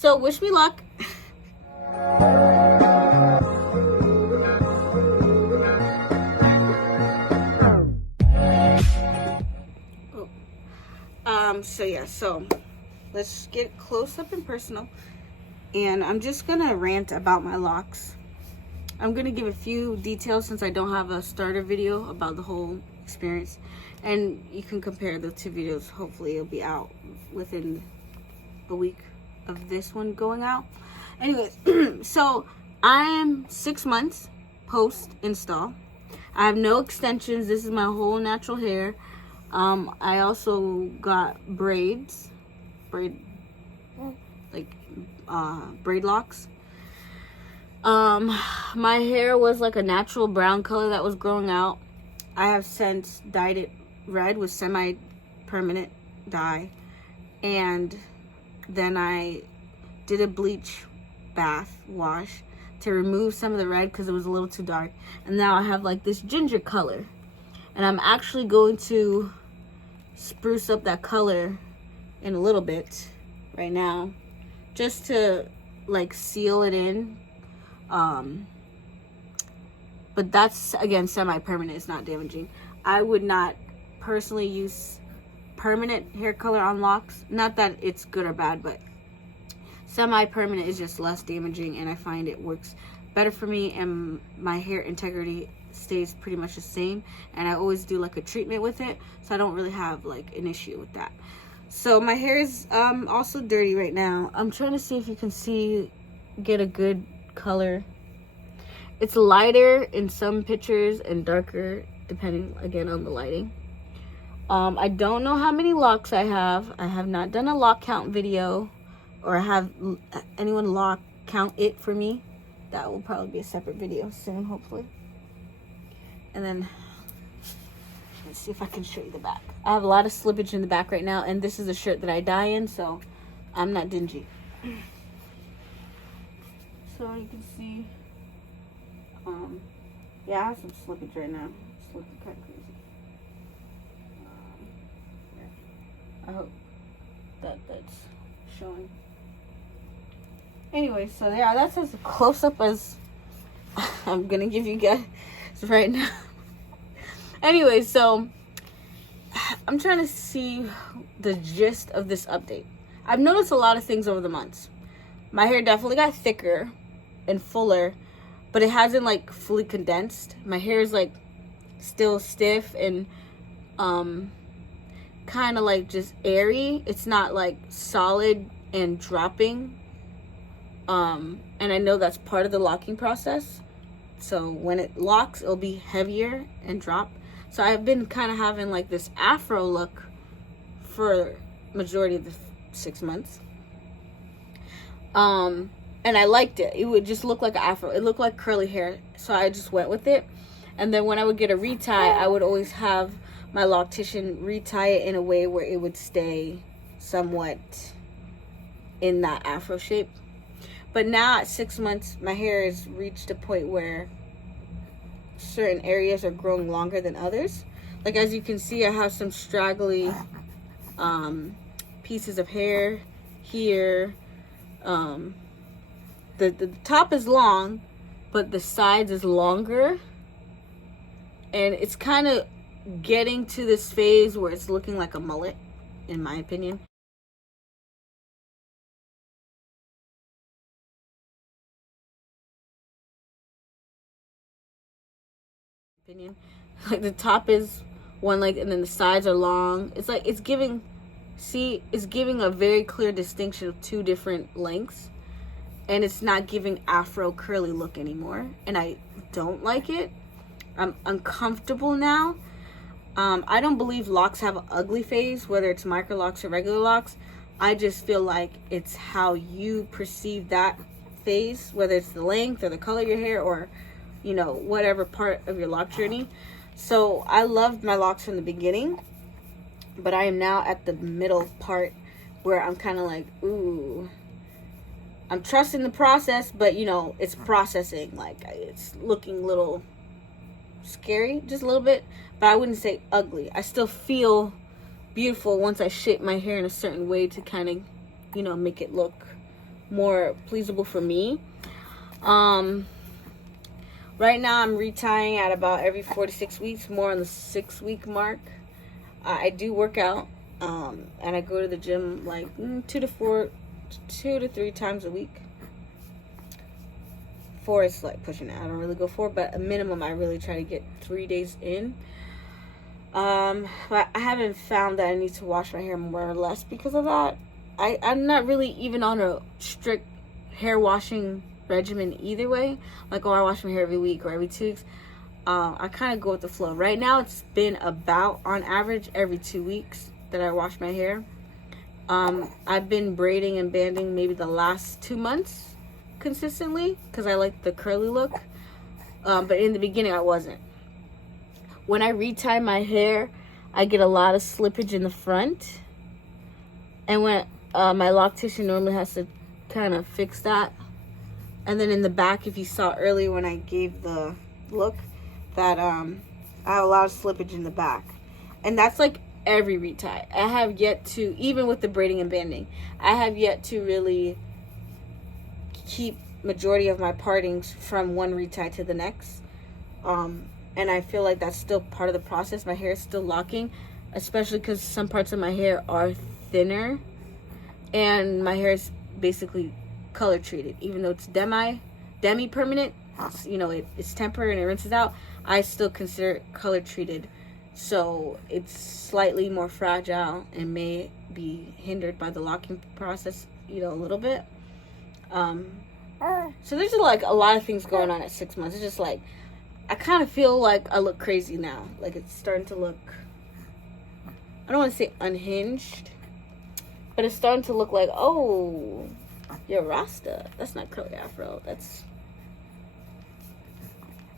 So wish me luck. So let's get close up and personal. And I'm just gonna rant about my locks. I'm gonna give a few details since I don't have a starter video about the whole experience. And you can compare the two videos. Hopefully it'll be out within a week of this one going out. Anyways, so I am 6 months post install. I have no extensions. This is my whole natural hair. I also got Braidlocs. My hair was like a natural brown color that was growing out. I have since dyed it red with semi-permanent dye, and then I did a bleach bath wash to remove some of the red because it was a little too dark, and now I have like this ginger color, and I'm actually going to spruce up that color in a little bit right now just to like seal it in. But that's again semi-permanent. It's not damaging. I would not personally use permanent hair color on locks. Not that it's good or bad, but semi-permanent is just less damaging, and I find it works better for me, and my hair integrity stays pretty much the same, and I always do like a treatment with it, so I don't really have like an issue with that. So my hair is also dirty right now. I'm trying to see if you can get a good color. It's lighter in some pictures and darker depending again on the lighting. I don't know how many locks I have. I have not done a lock count video or have anyone lock count it for me. That will probably be a separate video soon, hopefully. And then let's see if I can show you the back. I have a lot of slippage in the back right now, and this is a shirt that I dye in, so I'm not dingy. So you can see, yeah, I have some slippage right now. It's looking kind of crazy. I hope that's showing. Anyway, so yeah, that's as close up as I'm gonna give you guys right now. Anyway, so I'm trying to see the gist of this update. I've noticed a lot of things over the months. My hair definitely got thicker and fuller, but it hasn't like fully condensed. My hair is like still stiff and kind of like just airy. It's not like solid and dropping. And I know that's part of the locking process. So when it locks, it'll be heavier and drop. So I've been kind of having like this afro look for majority of the 6 months. And I liked it. It would just look like an afro. It looked like curly hair. So I just went with it. And then when I would get a retie, I would always have my loctician retie it in a way where it would stay somewhat in that afro shape. But now at 6 months, my hair has reached a point where certain areas are growing longer than others. Like as you can see, I have some straggly pieces of hair here. The top is long, but the sides is longer. And it's kind of getting to this phase where it's looking like a mullet, in my opinion. Like the top is one length and then the sides are long. It's like it's giving a very clear distinction of two different lengths, and it's not giving afro curly look anymore, and I don't like it. I'm uncomfortable now. I don't believe locks have an ugly phase, whether it's Microlocs or regular locks. I just feel like it's how you perceive that phase, whether it's the length or the color of your hair or whatever part of your lock journey. So I loved my locks from the beginning, but I am now at the middle part where I'm kind of like, ooh, I'm trusting the process, but it's processing. Like it's looking a little scary, just a little bit, but I wouldn't say ugly. I still feel beautiful once I shape my hair in a certain way to kind of, make it look more pleasable for me. Right now I'm retying at about every 4 to 6 weeks, more on the 6-week mark. I do work out, and I go to the gym like 2 to 3 times a week. 4 is like pushing it. I don't really go 4, but a minimum I really try to get 3 days in. But I haven't found that I need to wash my hair more or less because of that. I'm not really even on a strict hair washing regimen either way. Like, oh, I wash my hair every week or every 2 weeks. I kind of go with the flow. Right now, it's been about, on average, every 2 weeks that I wash my hair. I've been braiding and banding maybe the last 2 months consistently because I like the curly look. But in the beginning, I wasn't. When I retie my hair, I get a lot of slippage in the front. And when my loctician normally has to kind of fix that. And then in the back, if you saw earlier when I gave the look, that I have a lot of slippage in the back. And that's like every retie. I have yet to, even with the braiding and banding, I have yet to really keep majority of my partings from one retie to the next. And I feel like that's still part of the process. My hair is still locking, especially because some parts of my hair are thinner. And my hair is basically color treated. Even though it's demi-permanent, it's temporary and it rinses out, I still consider it color treated. So it's slightly more fragile and may be hindered by the locking process, a little bit. So there's like a lot of things going on at 6 months. It's just like, I kind of feel like I look crazy now. Like, it's starting to look, I don't want to say unhinged, but it's starting to look like, oh, you're Rasta. That's not curly afro.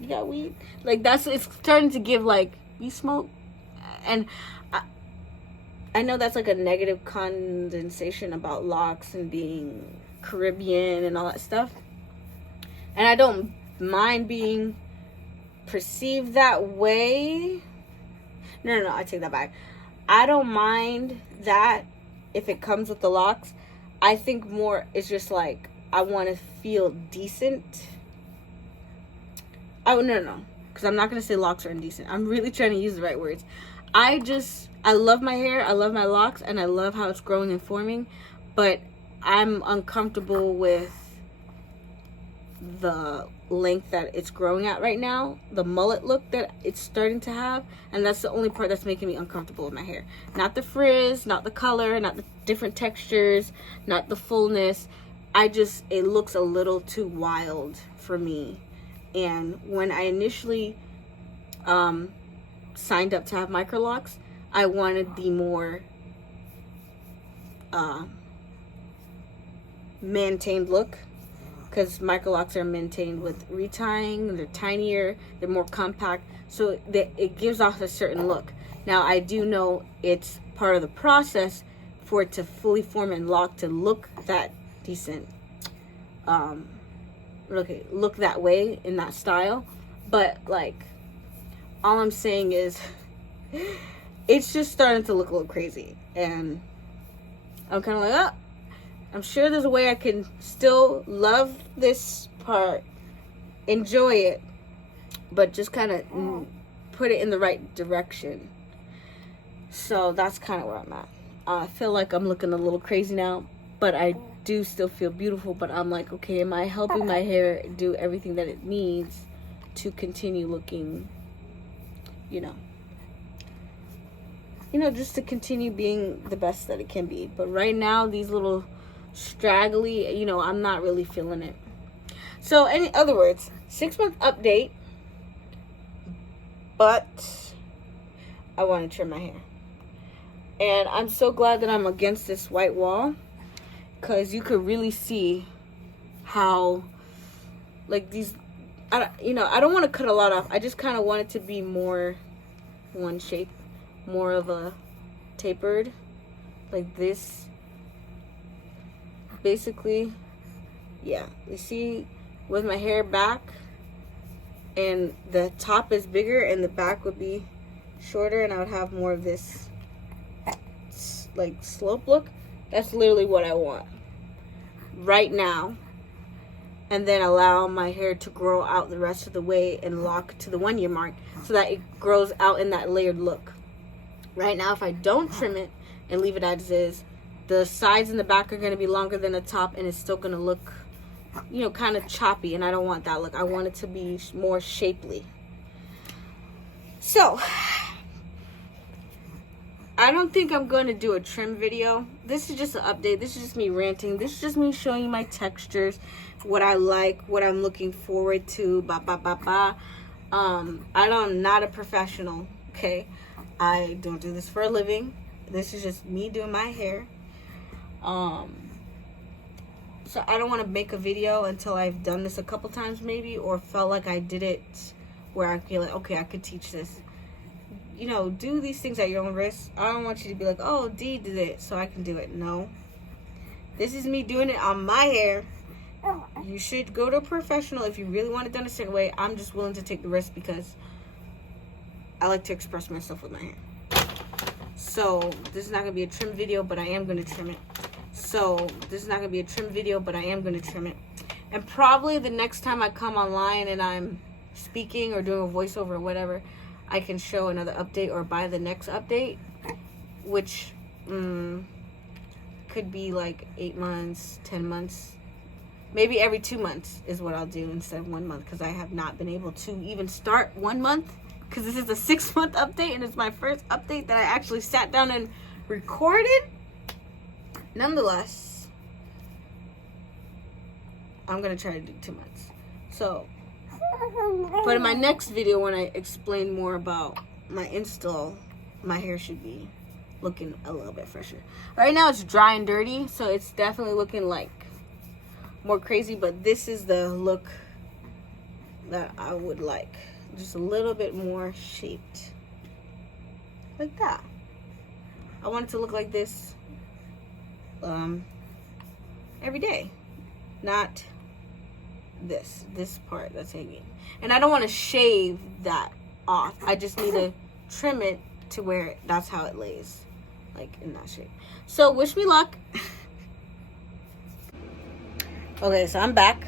You got weed? Like, it's starting to give, like, you smoke? And I know that's like a negative condensation about locks and being Caribbean and all that stuff. And I don't mind being perceived that way. No, I take that back. I don't mind that if it comes with the locks. I think more it's just like I want to feel decent. Oh, no, because I'm not going to say locks are indecent. I'm really trying to use the right words. I love my hair, I love my locks, and I love how it's growing and forming, but I'm uncomfortable with the length that it's growing at right now, the mullet look that it's starting to have, and that's the only part that's making me uncomfortable with my hair. Not the frizz, not the color, not the different textures, not the fullness. It looks a little too wild for me. And when I initially signed up to have Microlocs, I wanted the more maintained look, because Microlocs are maintained with retying. They're tinier, they're more compact, so it gives off a certain look. Now, I do know it's part of the process for it to fully form and lock to look that decent, look that way in that style. But like, all I'm saying is it's just starting to look a little crazy, and I'm kind of like, oh, I'm sure there's a way I can still love this part, enjoy it, but just kind of put it in the right direction. So that's kind of where I'm at. I feel like I'm looking a little crazy now, but I do still feel beautiful. But I'm like, okay, am I helping my hair do everything that it needs to continue looking, just to continue being the best that it can be. But right now, these little straggly, I'm not really feeling it. So in other words, 6-month update, but I want to trim my hair. And I'm so glad that I'm against this white wall, because you could really see how, like, these, I don't want to cut a lot off. I just kind of want it to be more one shape, more of a tapered, like this. Basically, yeah, you see, with my hair back, and the top is bigger and the back would be shorter, and I would have more of this like slope look. That's literally what I want. right now, and then allow my hair to grow out the rest of the way and lock to the 1 year mark so that it grows out in that layered look. Right now, if I don't trim it and leave it as is, the sides and the back are going to be longer than the top, and it's still going to look, you know, kind of choppy, and I don't want that look. I want it to be more shapely. So I don't think I'm going to do a trim video. This is just an update. This is just me ranting. This is just me showing you my textures, what I like, what I'm looking forward to, I'm not a professional, okay? I don't do this for a living. This is just me doing my hair. So I don't want to make a video until I've done this a couple times maybe, or felt like I did it where I feel like, okay, I could teach this. You know, do these things at your own risk. I don't want you to be like, oh, Dee did it, so I can do it. No. This is me doing it on my hair. You should go to a professional if you really want it done a certain way. I'm just willing to take the risk because I like to express myself with my hair. So this is not going to be a trim video, but I am going to trim it. And probably the next time I come online and I'm speaking or doing a voiceover or whatever, I can show another update or buy the next update, which could be like 8 months, 10 months, maybe every 2 months is what I'll do instead of 1 month, because I have not been able to even start 1 month, because this is a 6-month update and it's my first update that I actually sat down and recorded. Nonetheless, I'm gonna try to do 2 months. So, but in my next video, when I explain more about my install, my hair should be looking a little bit fresher. Right now it's dry and dirty, so it's definitely looking like more crazy, but this is the look that I would like. Just a little bit more shaped. Like that. I want it to look like this every day. Not this part that's hanging. And I don't want to shave that off. I just need to trim it to where that's how it lays, like in that shape. So wish me luck. Okay, so I'm back.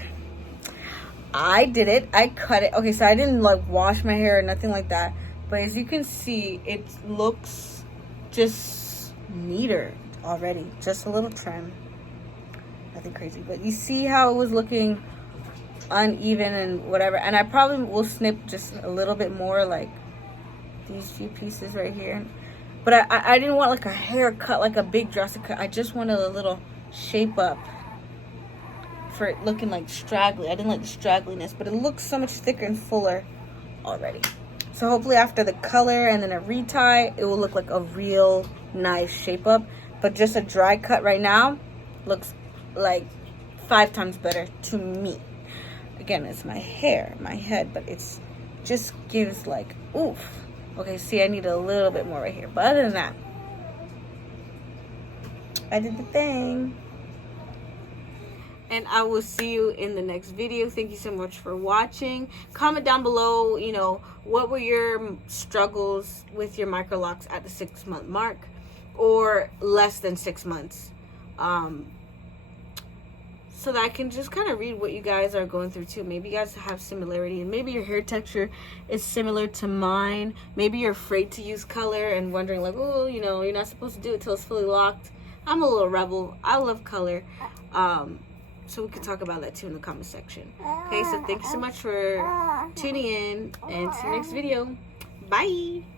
I did it. I cut it. Okay, so I didn't like wash my hair or nothing like that, but as you can see, it looks just neater already. Just a little trim, nothing crazy, but you see how it was looking uneven and whatever. And I probably will snip just a little bit more, like these few pieces right here, but I didn't want like a haircut, like a big drastic cut. I just wanted a little shape up for it looking like straggly. I didn't like the straggliness, but it looks so much thicker and fuller already. So hopefully after the color and then a retie, it will look like a real nice shape up. But just a dry cut right now looks like 5 times better to me. Again, it's my hair, my head, but it's just gives like oof. Okay, see, I need a little bit more right here, but other than that, I did the thing. And I will see you in the next video. Thank you so much for watching. Comment down below, you know, what were your struggles with your Microlocs at the 6-month mark or less than 6 months, so that I can just kind of read what you guys are going through too. Maybe you guys have similarity, and maybe your hair texture is similar to mine. Maybe you're afraid to use color and wondering like, oh, you know, you're not supposed to do it till it's fully locked. I'm a little rebel. I love color. So we could talk about that too in the comment section. Okay, so thank you so much for tuning in, and see you next video. Bye.